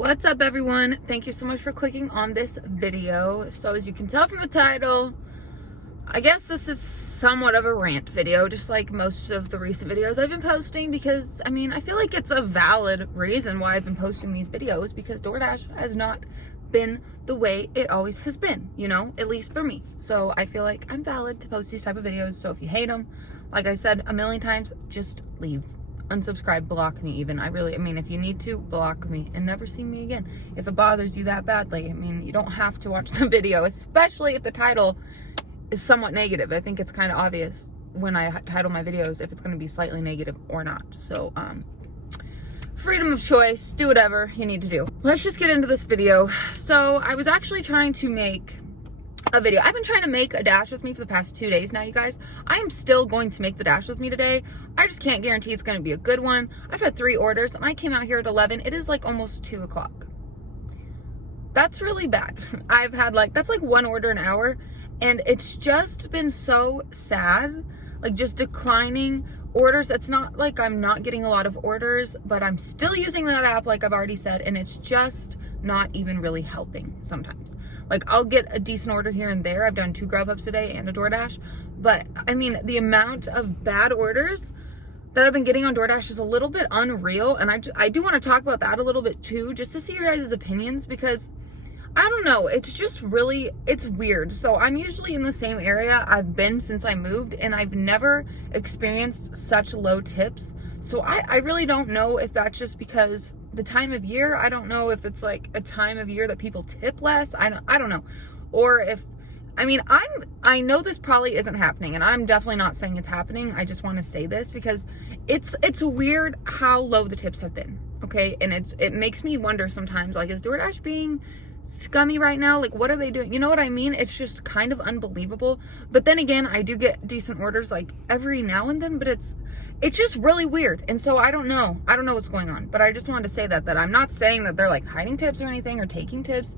What's up, everyone? Thank you so much for clicking on this video. So as you can tell from the title, I guess this is somewhat of a rant video, just like most of the recent videos I've been posting, because I feel like it's a valid reason why I've been posting these videos, because DoorDash has not been the way it always has been, at least for me. So I feel like I'm valid to post these type of videos. So if you hate them, like I said a million times, just leave. Unsubscribe, block me even. If you need to, block me and never see me again. If it bothers you that badly, you don't have to watch the video, especially if the title is somewhat negative. I think it's kind of obvious when I title my videos if it's going to be slightly negative or not. So, freedom of choice, do whatever you need to do. Let's just get into this video. So I was actually trying to make a video. I've been trying to make a dash with me for the past 2 days now, you guys. I am still going to make the dash with me today. I just can't guarantee it's going to be a good one. I've had 3 orders and I came out here at 11. It is like almost 2 o'clock. That's really bad. I've had that's like 1 order an hour, and it's just been so sad, just declining orders. It's not like I'm not getting a lot of orders, but I'm still using that app, like I've already said, and it's just not even really helping sometimes. I'll get a decent order here and there. I've done 2 Grubhubs today and a DoorDash, but the amount of bad orders that I've been getting on DoorDash is a little bit unreal, and I do want to talk about that a little bit too, just to see your guys' opinions, because I don't know, it's just really, it's weird. So I'm usually in the same area I've been since I moved, and I've never experienced such low tips. So I really don't know if that's just because the time of year. I don't know if it's like a time of year that people tip less. I don't know. Or if, I know this probably isn't happening, and I'm definitely not saying it's happening. I just want to say this because it's weird how low the tips have been. Okay. And it makes me wonder sometimes, is DoorDash being scummy right now? What are they doing? You know what I mean? It's just kind of unbelievable. But then again, I do get decent orders every now and then, but it's just really weird. And so I don't know what's going on, but I just wanted to say that I'm not saying that they're hiding tips or anything or taking tips.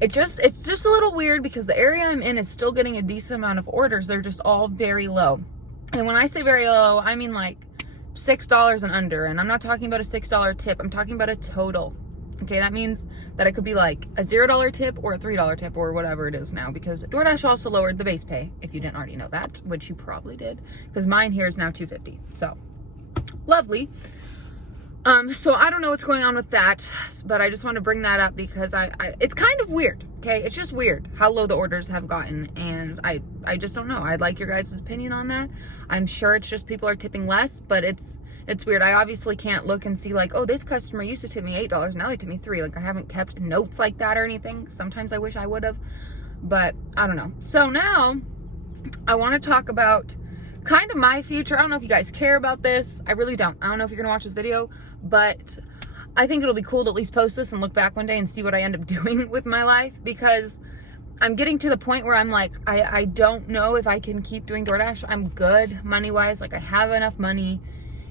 It's just a little weird because the area I'm in is still getting a decent amount of orders. They're just all very low. And when I say very low, I mean $6 and under. And I'm not talking about a $6 tip. I'm talking about a total. Okay, that means that it could be a $0 tip or a $3 tip or whatever it is now, because DoorDash also lowered the base pay, if you didn't already know that, which you probably did, because mine here is now $2.50. So, lovely. So I don't know what's going on with that, but I just want to bring that up because it's kind of weird, okay? It's just weird how low the orders have gotten, and I just don't know. I'd like your guys' opinion on that. I'm sure it's just people are tipping less, but it's weird. I obviously can't look and see oh, this customer used to tip me $8, now they tip me $3. I haven't kept notes like that or anything. Sometimes I wish I would have, but I don't know. So now I want to talk about kind of my future. I don't know if you guys care about this. I really don't. I don't know if you're going to watch this video, but I think it'll be cool to at least post this and look back one day and see what I end up doing with my life, because I'm getting to the point where I'm I don't know if I can keep doing DoorDash. I'm good money-wise. I have enough money.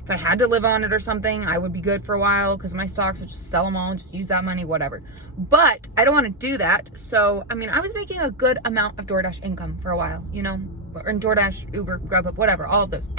If I had to live on it or something, I would be good for a while, because my stocks, would just sell them all and just use that money, whatever. But I don't want to do that. So, I was making a good amount of DoorDash income for a while, or in DoorDash, Uber, Grubhub, whatever, all of those.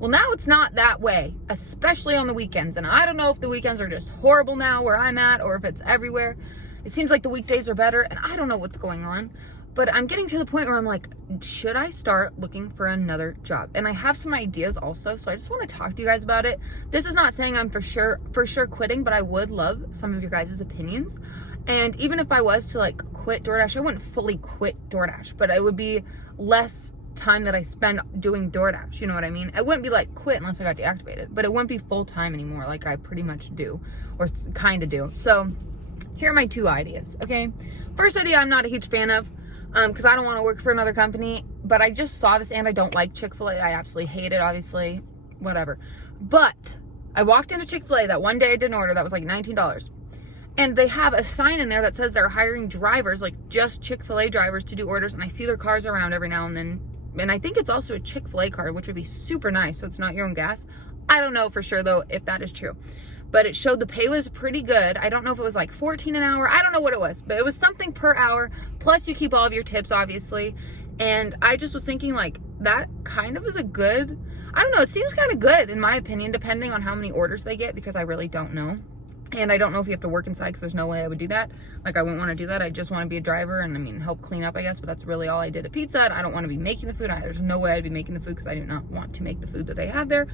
Well, now it's not that way, especially on the weekends. And I don't know if the weekends are just horrible now where I'm at, or if it's everywhere. It seems like the weekdays are better, and I don't know what's going on. But I'm getting to the point where I'm should I start looking for another job? And I have some ideas also, so I just want to talk to you guys about it. This is not saying I'm for sure quitting, but I would love some of your guys' opinions. And even if I was to quit DoorDash, I wouldn't fully quit DoorDash, but it would be less time that I spend doing DoorDash. You know what I mean? It wouldn't be quit unless I got deactivated, but it wouldn't be full time anymore like I pretty much do, or kind of do. So here are my 2 ideas, okay? First idea I'm not a huge fan of, because I don't want to work for another company, but I just saw this, and I don't like Chick-fil-A. I absolutely hate it, obviously, whatever. But I walked into Chick-fil-A that one day I did an order that was $19. And they have a sign in there that says they're hiring drivers, just Chick-fil-A drivers to do orders. And I see their cars around every now and then. And I think it's also a Chick-fil-A card, which would be super nice, so it's not your own gas. I don't know for sure, though, if that is true. But it showed the pay was pretty good. I don't know if it was $14 an hour. I don't know what it was, but it was something per hour. Plus you keep all of your tips, obviously. And I just was thinking that kind of is a good, I don't know. It seems kind of good in my opinion, depending on how many orders they get, because I really don't know. And I don't know if you have to work inside, because there's no way I would do that. Like, I wouldn't want to do that. I just want to be a driver and, I mean, help clean up, I guess. But that's really all I did at Pizza Hut. I don't want to be making the food. There's no way I'd be making the food, because I do not want to make the food that they have there.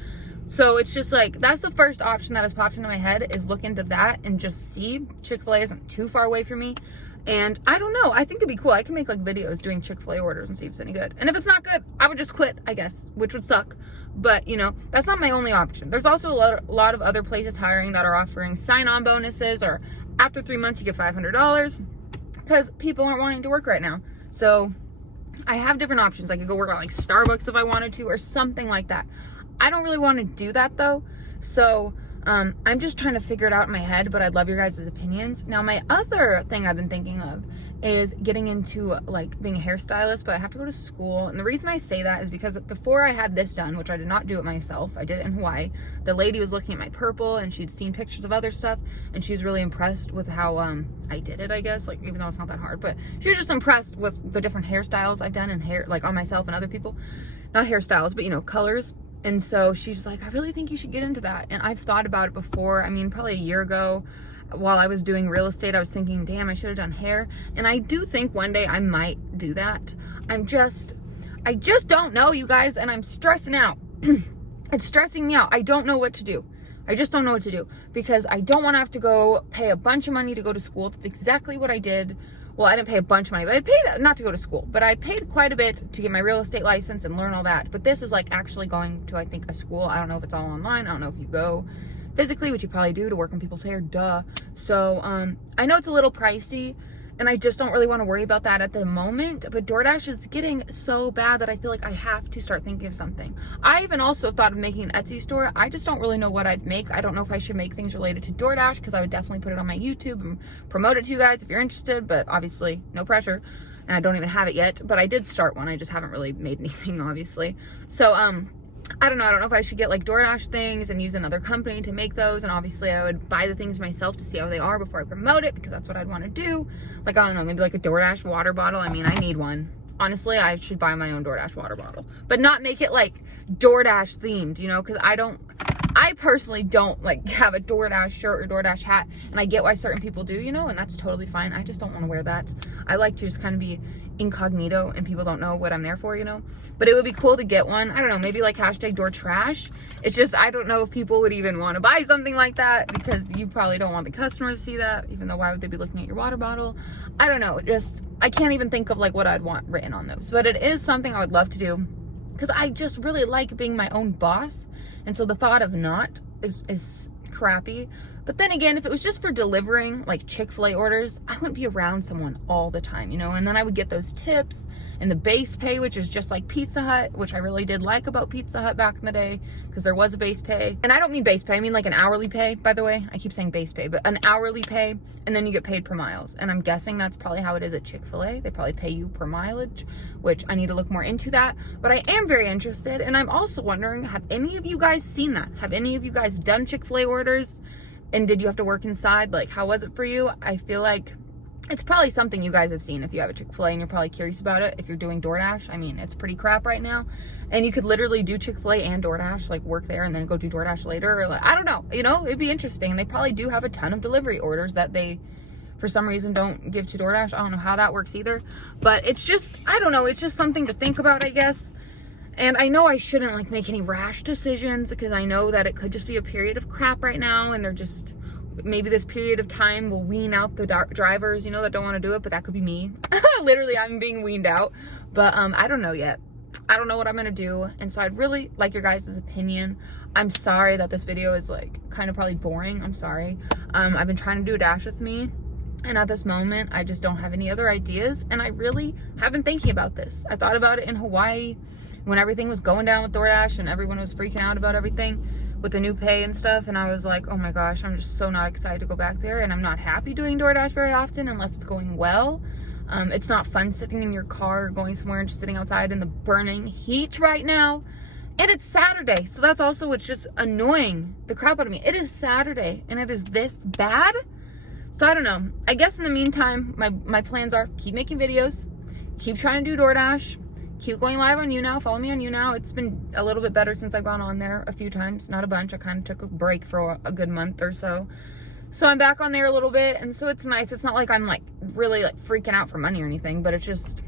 So it's just like, that's the first option that has popped into my head, is look into that and just see. Chick-fil-A isn't too far away from me. And I don't know, I think it'd be cool. I can make like videos doing Chick-fil-A orders and see if it's any good. And if it's not good, I would just quit, I guess, which would suck. But, you know, that's not my only option. There's also a lot of other places hiring that are offering sign-on bonuses, or after 3 months you get $500, because people aren't wanting to work right now. So I have different options. I could go work at like Starbucks if I wanted to, or something like that. I don't really want to do that though. So I'm just trying to figure it out in my head, but I'd love your guys' opinions. Now, my other thing I've been thinking of is getting into like being a hairstylist, but I have to go to school. And the reason I say that is because before I had this done, which I did not do it myself, I did it in Hawaii, the lady was looking at my purple and she'd seen pictures of other stuff, and she was really impressed with how I did it, I guess, like, even though it's not that hard, but she was just impressed with the different hairstyles I've done and hair, like on myself and other people. Not hairstyles, but, you know, colors. And so she's like, I really think you should get into that. And I've thought about it before. I mean, probably a year ago, while I was doing real estate, I was thinking, damn, I should have done hair. And I do think one day I might do that. I just don't know, you guys, and I'm stressing out. It's stressing me out. I don't know what to do. I just don't know what to do, because I don't want to have to go pay a bunch of money to go to school. That's exactly what I did. Well, I didn't pay a bunch of money, but I paid not to go to school, but I paid quite a bit to get my real estate license and learn all that. But this is like actually going to, I think, a school. I don't know if it's all online. I don't know if you go physically, which you probably do, to work on people's hair, duh. So I know it's a little pricey, and I just don't really want to worry about that at the moment. But DoorDash is getting so bad that I feel like I have to start thinking of something. I even also thought of making an Etsy store. I just don't really know what I'd make. I don't know if I should make things related to DoorDash, because I would definitely put it on my YouTube and promote it to you guys if you're interested, but obviously no pressure. And I don't even have it yet, but I did start one. I just haven't really made anything, obviously. So I don't know. I don't know if I should get like DoorDash things and use another company to make those. And obviously I would buy the things myself to see how they are before I promote it, because that's what I'd want to do. Like, I don't know, maybe like a DoorDash water bottle. I mean, I need one. Honestly, I should buy my own DoorDash water bottle, but not make it like DoorDash themed, you know, because I personally don't like have a DoorDash shirt or DoorDash hat, and I get why certain people do, you know, and that's totally fine. I just don't want to wear that. I like to just kind of be incognito and people don't know what I'm there for, you know. But it would be cool to get one. I don't know, maybe like hashtag door trash. It's just, I don't know if people would even want to buy something like that, because you probably don't want the customers to see that, even though why would they be looking at your water bottle? I don't know, just, I can't even think of like what I'd want written on those. But it is something I would love to do, because I just really like being my own boss. And so the thought of not is crappy. But then again, if it was just for delivering like Chick-fil-A orders, I wouldn't be around someone all the time, you know, and then I would get those tips and the base pay, which is just like Pizza Hut, which I really did like about Pizza Hut back in the day, because there was a base pay. And I don't mean base pay, I mean like an hourly pay, by the way. I keep saying base pay, but an hourly pay, and then you get paid per miles. And I'm guessing that's probably how it is at Chick-fil-A. They probably pay you per mileage, which I need to look more into that. But I am very interested, and I'm also wondering, have any of you guys seen that? Have any of you guys done Chick-fil-A orders? And did you have to work inside? Like, how was it for you? I feel like it's probably something you guys have seen if you have a Chick-fil-A and you're probably curious about it. If you're doing DoorDash, I mean, it's pretty crap right now. And you could literally do Chick-fil-A and DoorDash, like work there and then go do DoorDash later. Or like, I don't know, you know, it'd be interesting. And they probably do have a ton of delivery orders that they, for some reason, don't give to DoorDash. I don't know how that works either. But it's just, I don't know, it's just something to think about, I guess. And I know I shouldn't like make any rash decisions, because I know that it could just be a period of crap right now, and they're just, maybe this period of time will wean out the drivers, you know, that don't want to do it. But that could be me. Literally, I'm being weaned out. But I don't know yet. I don't know what I'm gonna do, and so I'd really like your guys' opinion. I'm sorry that this video is like kind of probably boring. I'm sorry. I've been trying to do a Dash with me, and at this moment I just don't have any other ideas, and I really have been thinking about this. I thought about it in Hawaii when everything was going down with DoorDash and everyone was freaking out about everything with the new pay and stuff, and I was like, oh my gosh, I'm just so not excited to go back there. And I'm not happy doing DoorDash very often unless it's going well. It's not fun sitting in your car or going somewhere and just sitting outside in the burning heat right now. And it's Saturday, so that's also what's just annoying the crap out of me. It is Saturday and it is this bad. So I don't know. I guess in the meantime, my plans are keep making videos, keep trying to do DoorDash, keep going live on YouNow. Follow me on YouNow. It's been a little bit better since I've gone on there a few times, not a bunch. I kind of took a break for a good month or so. So I'm back on there a little bit, and so it's nice. It's not like I'm like really like freaking out for money or anything, but it's just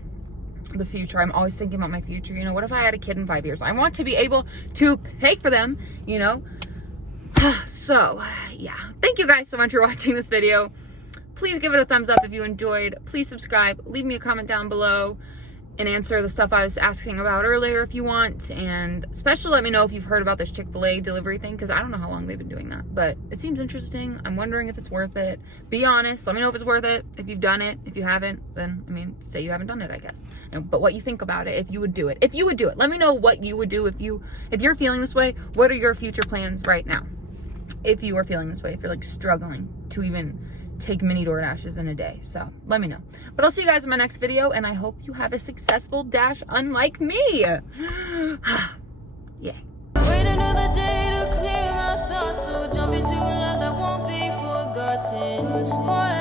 the future. I'm always thinking about my future. You know, what if I had a kid in 5 years? I want to be able to pay for them, you know? So yeah, thank you guys so much for watching this video. Please give it a thumbs up if you enjoyed. Please subscribe, leave me a comment down below, and answer the stuff I was asking about earlier if you want. And especially let me know if you've heard about this Chick-fil-A delivery thing, because I don't know how long they've been doing that, but it seems interesting. I'm wondering if it's worth it. Be honest, let me know if it's worth it. If you've done it. If you haven't, then I mean, say you haven't done it, I guess. But what you think about it, if you would do it. If you would do it, let me know what you would do if you're feeling this way. What are your future plans right now? If you are feeling this way, if you're like struggling to even take mini DoorDashes in a day. So let me know. But I'll see you guys in my next video, and I hope you have a successful dash unlike me. Yeah. Wait another day to clear my thoughts, so jump into a love that won't be forgotten forever.